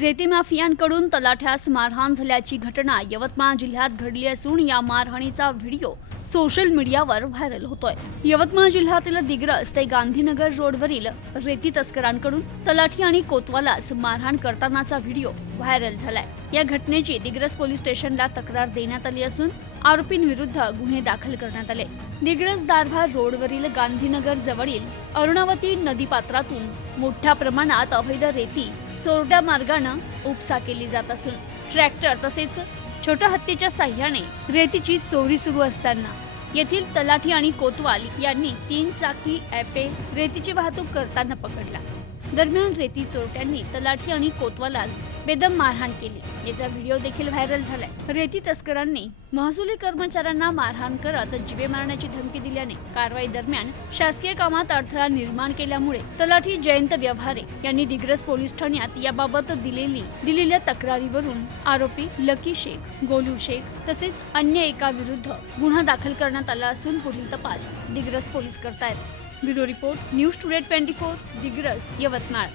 रेती माफियांकडून तलाठ्यास मारहाण झाल्याची घटना यवतमाळ जिल्ह्यात घडली असून या मारहाणीचा व्हिडिओ सोशल मीडियावर व्हायरल होतोय. यवतमाळ जिल्ह्यातील दिग्रस ते गांधीनगर रोडवरील रेती तस्करांकडून तलाठी आणि कोतवालास मारहाण करतानाचा व्हिडिओ व्हायरल झालाय. या घटनेची दिग्रस पोलीस स्टेशनला तक्रार देण्यात आली असून आरोपींविरुद्ध गुन्हे दाखल करण्यात आले. दिग्रस दारभा रोडवरील गांधीनगर जवळील अरुणावती नदीपात्रातून मोठ्या प्रमाणात अवैध रेती चोरट्या मार्गानं उपसा केली जात असून ट्रॅक्टर तसेच छोट्या हत्तीच्या साह्याने रेतीची चोरी सुरू असताना येथील तलाठी आणि कोतवाल यांनी तीन चाकी ॲपे रेतीची वाहतूक करताना पकडला. दरम्यान रेती चोरट्यांनी तलाठी आणि कोतवालास बेदम मारहाण केली. याचा व्हिडिओ देखील व्हायरल झालाय रेती तस्करांनी महसुली कर्मचाऱ्यांना मारहाण करत जीवे मारण्याची धमकी दिल्याने कारवाई दरम्यान शासकीय कामात अडथळा निर्माण केल्यामुळे तलाठी जयंत व्यवहारे यांनी दिग्रस पोलीस ठाण्यात याबाबत दिलेली दिलेल्या तक्रारीवरून आरोपी लकी शेख गोलू शेख तसेच अन्य एका विरुद्ध गुन्हा दाखल करण्यात आला असून पुढील तपास दिग्रस पोलीस करतायत. Bureau report news today twenty four Digras Yavatmal.